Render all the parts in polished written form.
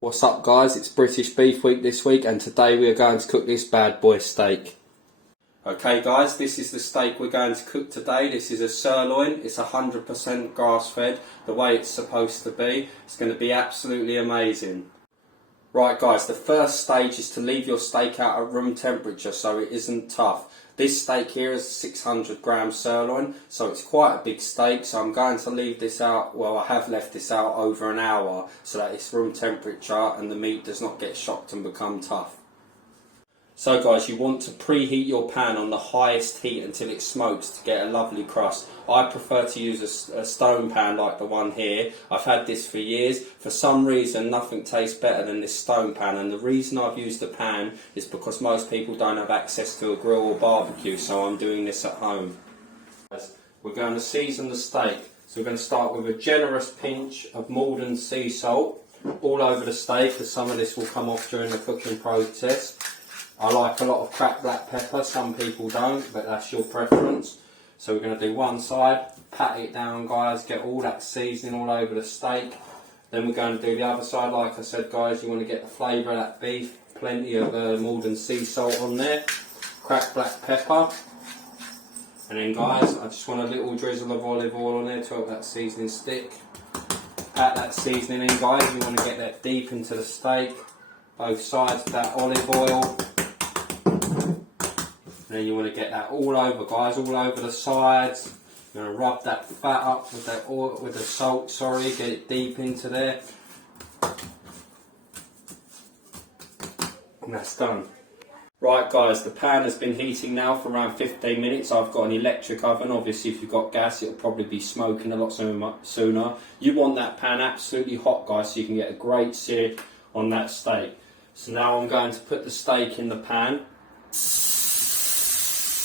What's up guys, it's British Beef Week this week and today we are going to cook this bad boy steak. Okay guys, this is the steak we're going to cook today. This is a sirloin, it's 100% grass fed, the way it's supposed to be. It's going to be absolutely amazing. Right guys, the first stage is to leave your steak out at room temperature so it isn't tough. This steak here is 600 gram sirloin, so it's quite a big steak, so I'm going to leave this out, well I have left this out over an hour so that it's room temperature and the meat does not get shocked and become tough. So guys, you want to preheat your pan on the highest heat until it smokes to get a lovely crust. I prefer to use a stone pan like the one here. I've had this for years. For some reason nothing tastes better than this stone pan, and the reason I've used the pan is because most people don't have access to a grill or barbecue, so I'm doing this at home. We're going to season the steak. So we're going to start with a generous pinch of Maldon sea salt all over the steak, as some of this will come off during the cooking process. I like a lot of cracked black pepper, some people don't, but that's your preference. So we're going to do one side, pat it down guys, get all that seasoning all over the steak. Then we're going to do the other side. Like I said guys, you want to get the flavour of that beef, plenty of Maldon sea salt on there, cracked black pepper. And then guys, I just want a little drizzle of olive oil on there to help that seasoning stick. Pat that seasoning in guys, you want to get that deep into the steak, both sides of that olive oil. And then you want to get that all over guys, all over the sides. You're going to rub that fat up with that oil, with the salt, get it deep into there. And that's done. Right guys, the pan has been heating now for around 15 minutes. I've got an electric oven. Obviously if you've got gas it'll probably be smoking a lot sooner. You want that pan absolutely hot guys so you can get a great sear on that steak. So now I'm going to put the steak in the pan.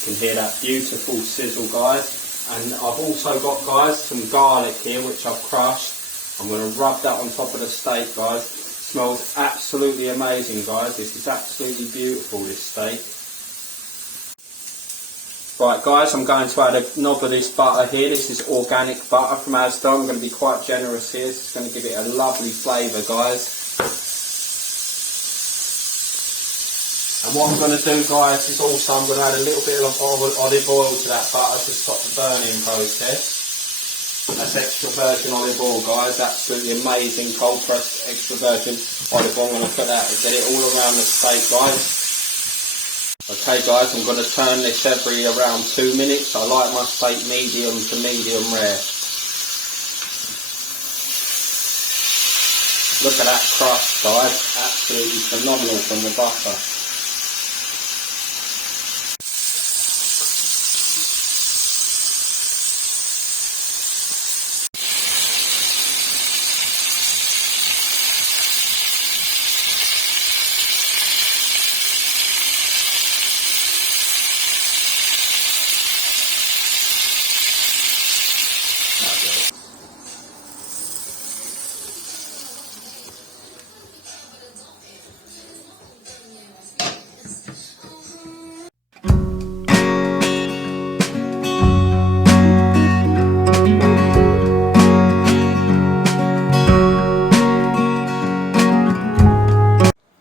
You can hear that beautiful sizzle guys, and I've also got guys some garlic here which I've crushed. I'm going to rub that on top of the steak guys. It smells absolutely amazing guys, this is absolutely beautiful this steak. Right guys, I'm going to add a knob of this butter here. This is organic butter from Asda. I'm going to be quite generous here, it's going to give it a lovely flavour guys. And what I'm going to do guys is also I'm going to add a little bit of olive oil to that butter to stop the burning process. That's extra virgin olive oil guys, absolutely amazing cold pressed extra virgin olive oil. I'm going to put that and get it all around the steak guys. Okay guys, I'm going to turn this every around 2 minutes. I like my steak medium to medium rare. Look at that crust guys, absolutely phenomenal from the butter.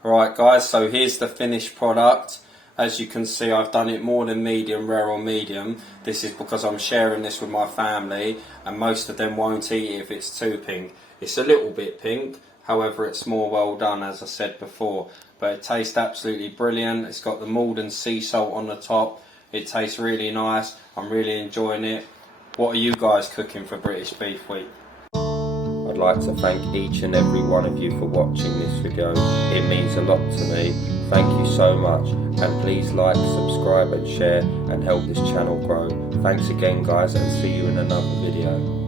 Right guys, so here's the finished product. As you can see, I've done it more than medium rare or medium. This is because I'm sharing this with my family and most of them won't eat it if it's too pink. It's a little bit pink, however it's more well done as I said before. But it tastes absolutely brilliant. It's got the Maldon sea salt on the top. It tastes really nice. I'm really enjoying it. What are you guys cooking for British Beef Week? I'd like to thank each and every one of you for watching this video. It means a lot to me. Thank you so much, and please like, subscribe and share and help this channel grow. Thanks again guys, and see you in another video.